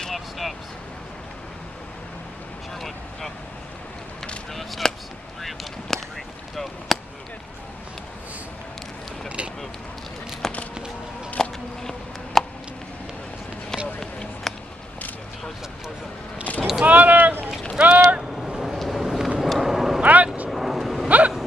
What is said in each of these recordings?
3 left steps. Sherwood, go. 3 left steps. 3 of them. 3. Go. Move. Move. Honor! Guard! Match! Hut!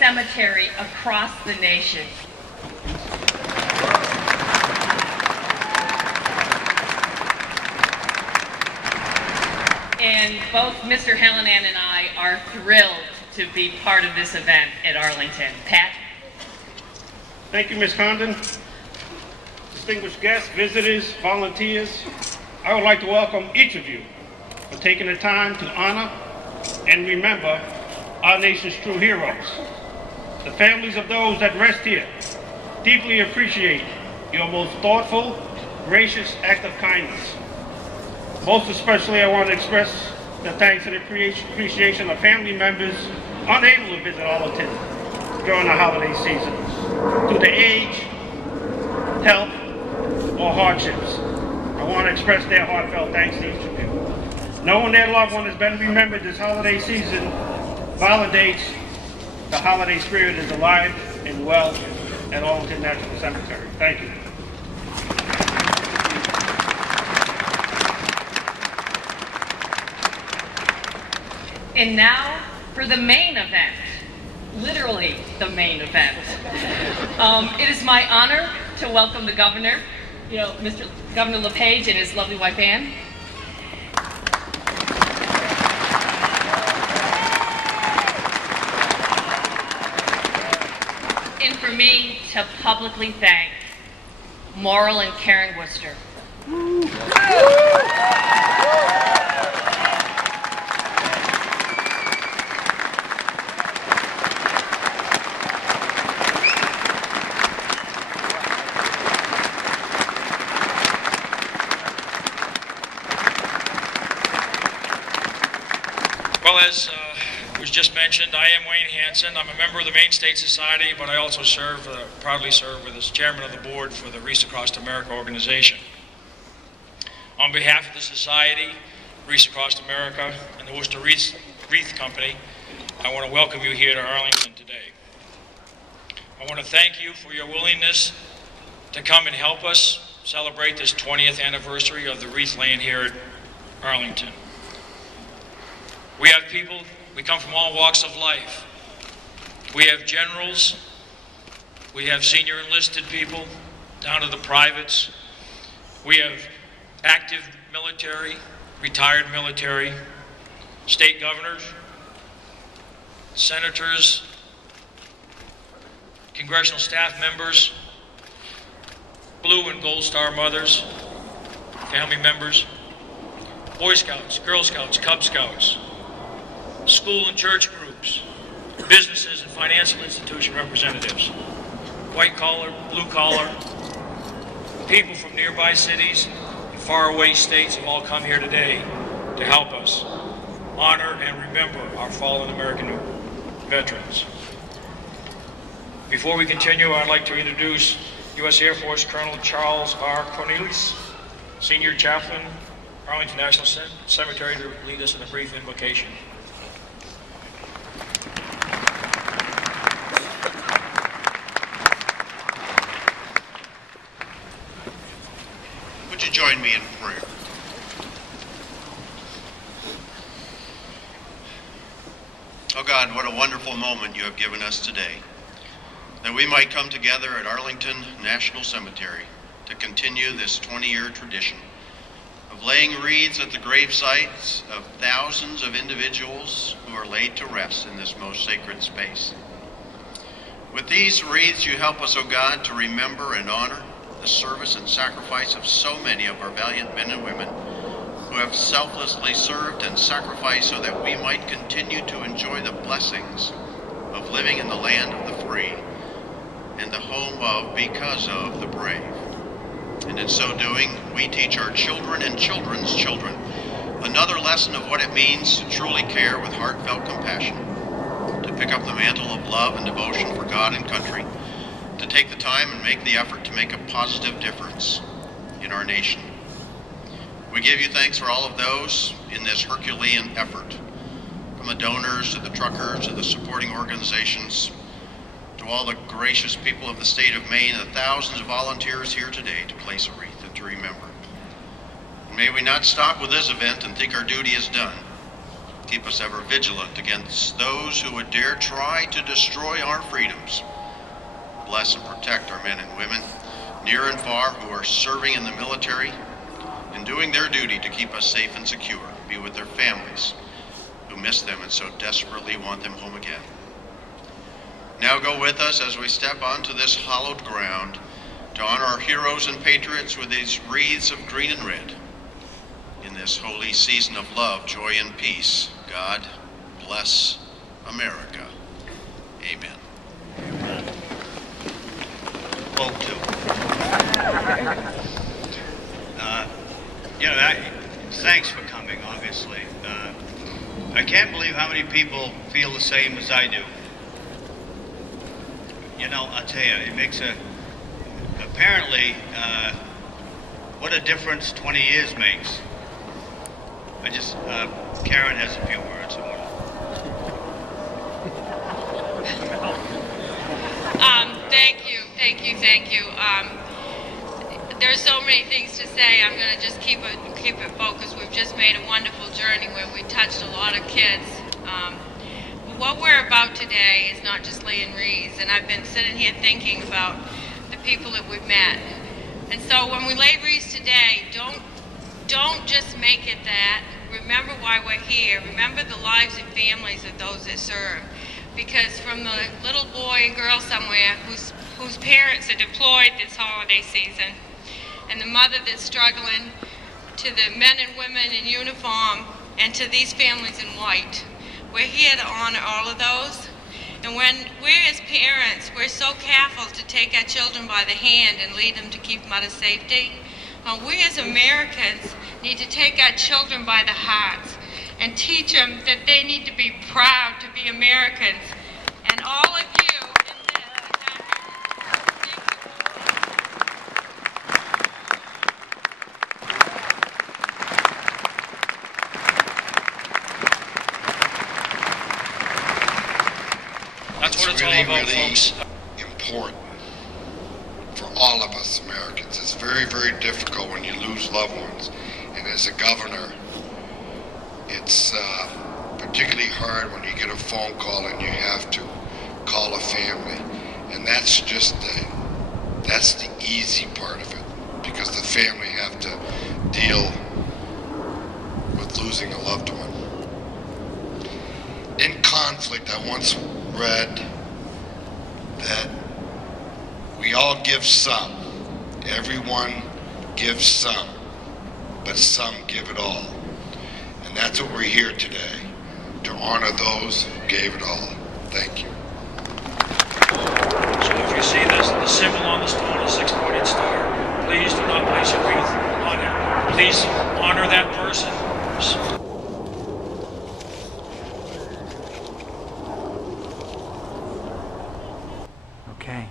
Cemetery across the nation. And both Mr. Hallinan and I are thrilled to be part of this event at Arlington. Pat? Thank you, Ms. Condon. Distinguished guests, visitors, volunteers, I would like to welcome each of you for taking the time to honor and remember our nation's true heroes. The families of those that rest here deeply appreciate your most thoughtful, gracious act of kindness. Most especially, I want to express the thanks and appreciation of family members unable to visit Arlington during the holiday season due to age, health, or hardships. I want to express their heartfelt thanks to each of you. Knowing their loved one has been remembered this holiday season validates the holiday spirit is alive and well at Arlington National Cemetery. Thank you. And now for the main event, literally the main event. It is my honor to welcome the governor, Mr. Governor LePage and his lovely wife Ann. And for me to publicly thank Moral and Karen Worcester. Well, as was just mentioned, I am Wayne Hansen. I'm a member of the Maine State Society, but I also proudly serve as chairman of the board for the Wreaths Across America organization. On behalf of the Society, Wreaths Across America, and the Worcester Wreath Company, I want to welcome you here to Arlington today. I want to thank you for your willingness to come and help us celebrate this 20th anniversary of the Wreath Land here at Arlington. We have people, we come from all walks of life. We have generals, we have senior enlisted people, down to the privates. We have active military, retired military, state governors, senators, congressional staff members, Blue and Gold Star mothers, family members, Boy Scouts, Girl Scouts, Cub Scouts, school and church groups, businesses and financial institution representatives, white collar, blue collar, people from nearby cities and faraway states have all come here today to help us honor and remember our fallen American veterans. Before we continue, I'd like to introduce U.S. Air Force Colonel Charles R. Cornelius, Senior Chaplain, Arlington National Cemetery, to lead us in a brief invocation. Would you join me in prayer? Oh God, what a wonderful moment you have given us today, that we might come together at Arlington National Cemetery to continue this 20-year tradition of laying wreaths at the grave sites of thousands of individuals who are laid to rest in this most sacred space. With these wreaths, you help us, O God, to remember and honor the service and sacrifice of so many of our valiant men and women who have selflessly served and sacrificed so that we might continue to enjoy the blessings of living in the land of the free and the home of, because of, the brave. And in so doing, we teach our children and children's children another lesson of what it means to truly care with heartfelt compassion, to pick up the mantle of love and devotion for God and country, to take the time and make the effort to make a positive difference in our nation. We give you thanks for all of those in this Herculean effort, from the donors to the truckers to the supporting organizations, to all the gracious people of the state of Maine and the thousands of volunteers here today to place a wreath and to remember. And may we not stop with this event and think our duty is done. Keep us ever vigilant against those who would dare try to destroy our freedoms. Bless and protect our men and women, near and far, who are serving in the military and doing their duty to keep us safe and secure. Be with their families who miss them and so desperately want them home again. Now go with us as we step onto this hallowed ground to honor our heroes and patriots with these wreaths of green and red. In this holy season of love, joy, and peace, God bless America. Amen. Vote to. Thanks for coming, obviously. I can't believe how many people feel the same as I do. I'll tell you, it makes apparently, what a difference 20 years makes. Karen has a few words. Thank you. There's so many things to say. I'm going to just keep it focused. We've just made a wonderful journey where we touched a lot of kids What we're about today is not just laying wreaths, and I've been sitting here thinking about the people that we've met. And so when we lay wreaths today, don't just make it that. Remember why we're here. Remember the lives and families of those that serve. Because from the little boy and girl somewhere whose parents are deployed this holiday season, and the mother that's struggling, to the men and women in uniform, and to these families in white, we're here to honor all of those. And when we're as parents, we're so careful to take our children by the hand and lead them to keep them out of safety. We as Americans need to take our children by the hearts and teach them that they need to be proud to be Americans. And all of you in this That's what it's all about, folks. Important for all of us Americans. It's very, very difficult when you lose loved ones. And as a governor, it's particularly hard when you get a phone call and you have to call a family. And that's just the easy part of it, because the family have to deal with losing a loved one. In conflict, I once read that we all give some. Everyone gives some, but some give it all. And that's what we're here today, to honor those who gave it all. Thank you. So if you see the symbol on the stone, a 6-pointed star, please do not place a wreath on it. Please honor that person. Okay.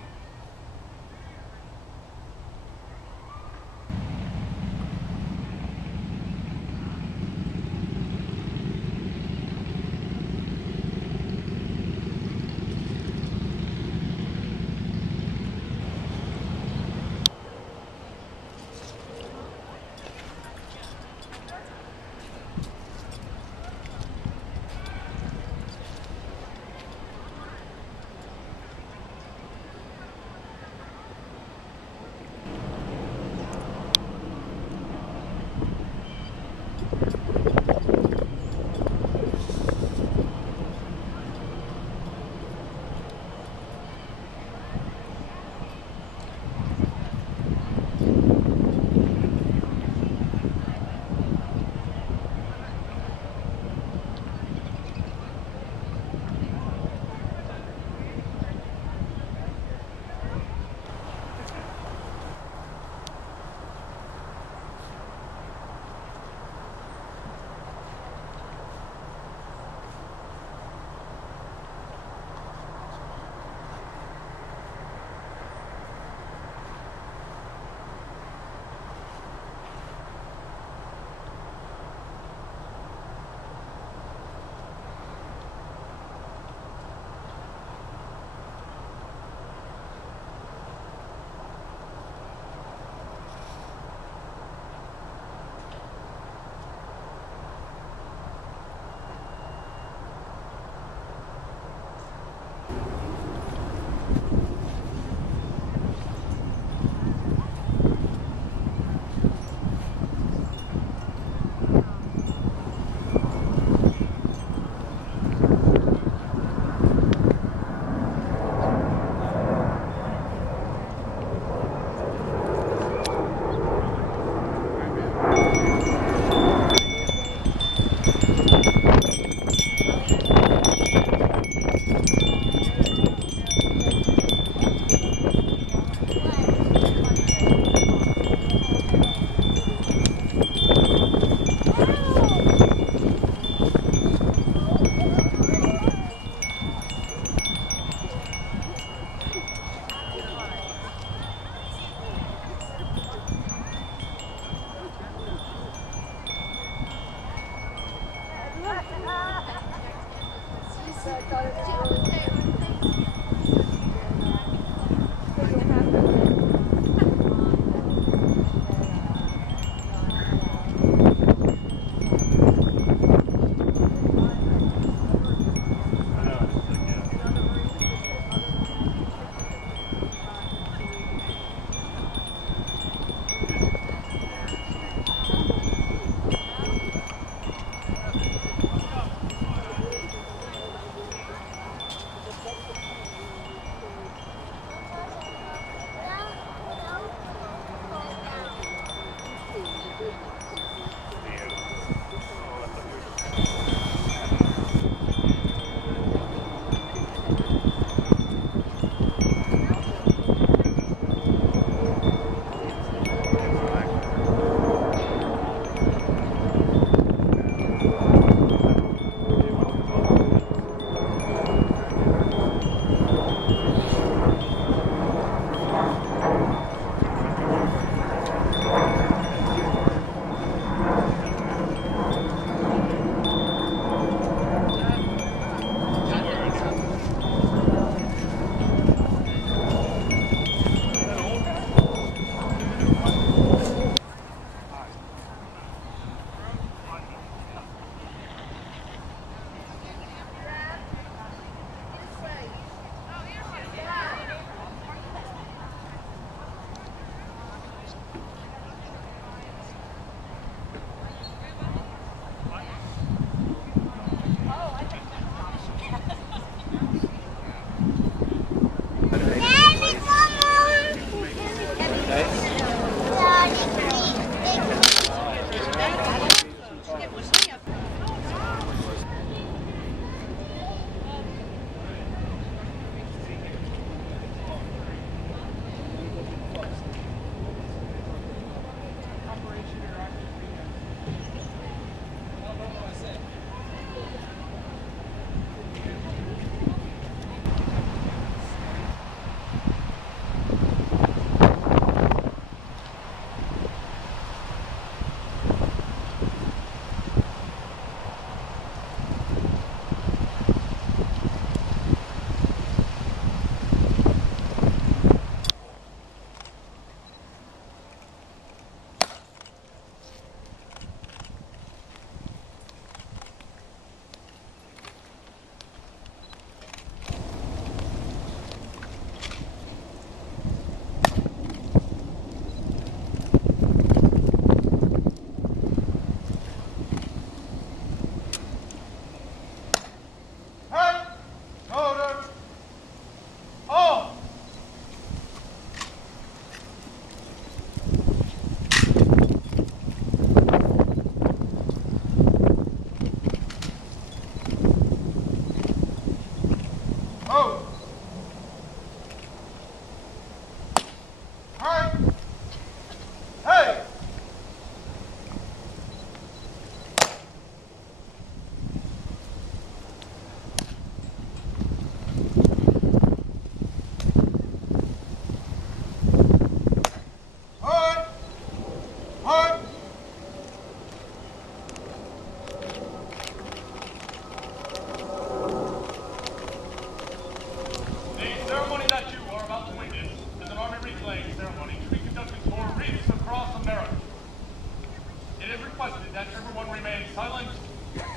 requested that everyone remain silent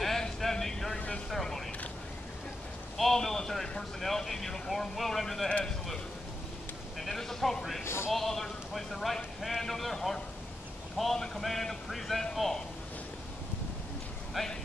and standing during this ceremony. All military personnel in uniform will render the head salute. And it is appropriate for all others to place their right hand over their heart upon the command of present all. Thank you.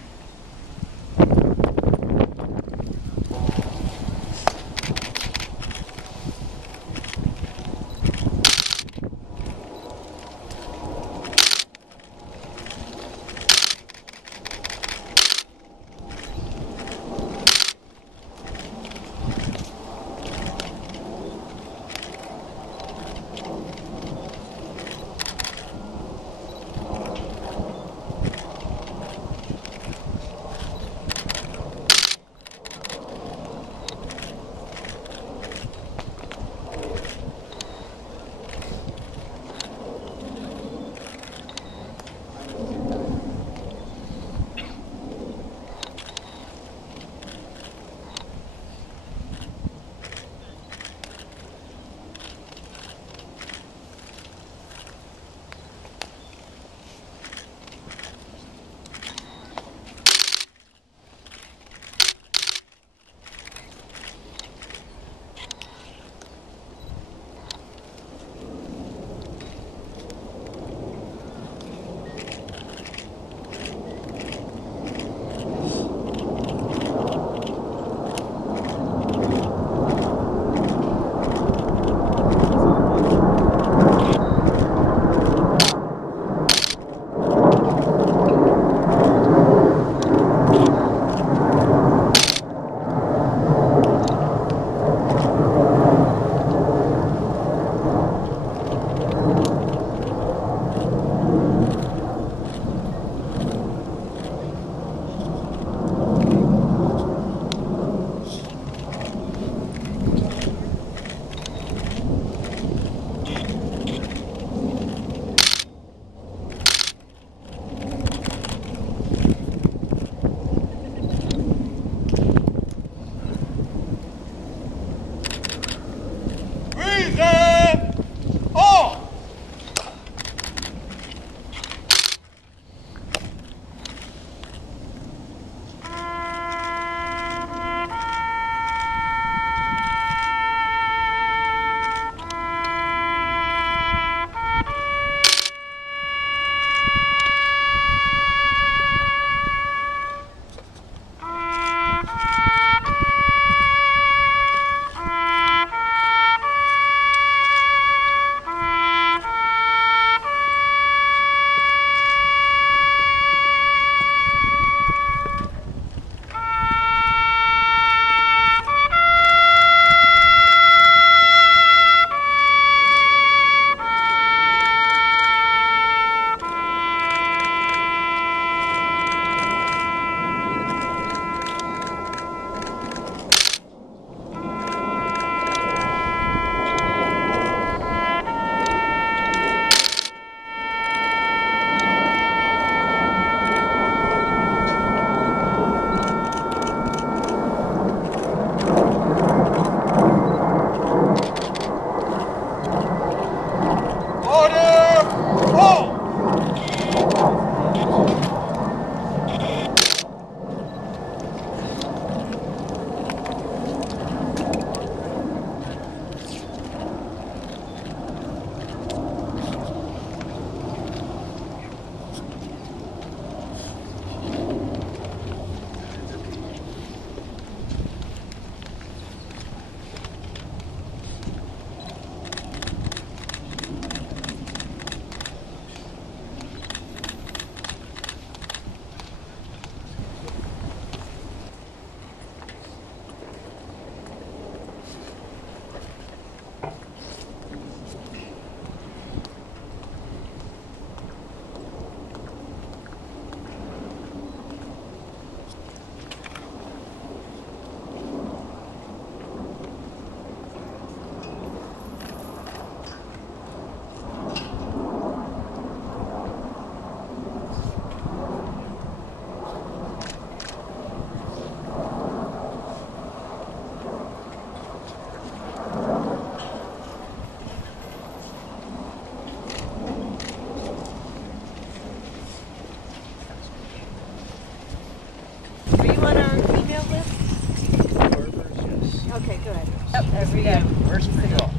every Yeah, where's the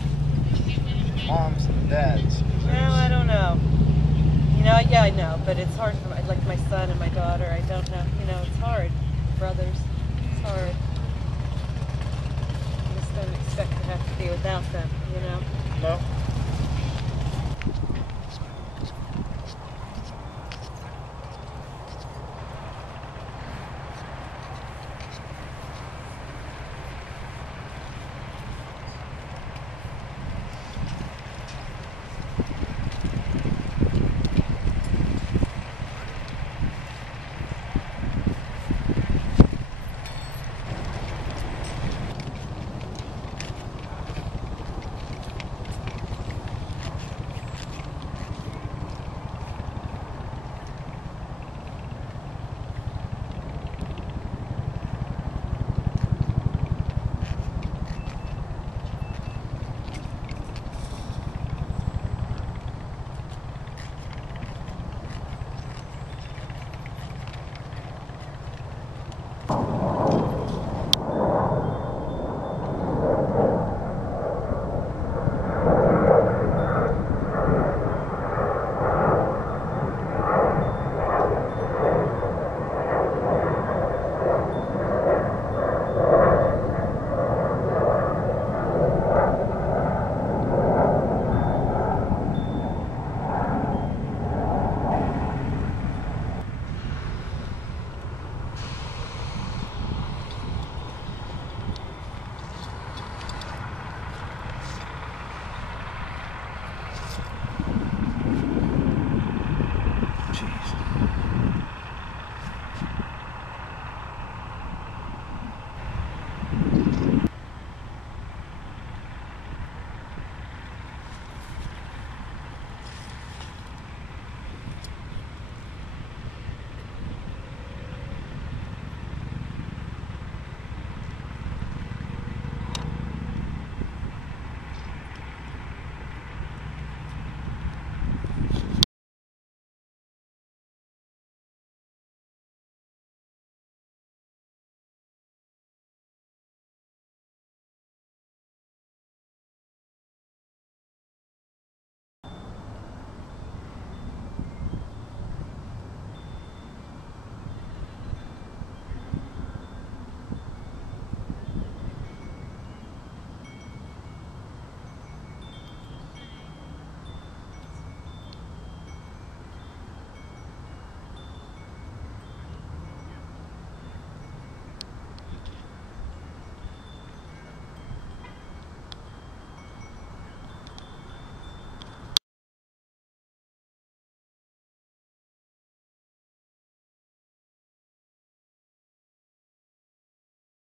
moms and dads? Well, I don't know. You know, yeah, I know, but it's hard for like my son and my daughter. I don't know. You know, it's hard. Brothers, it's hard. I just don't expect to have to be without them. You know. No.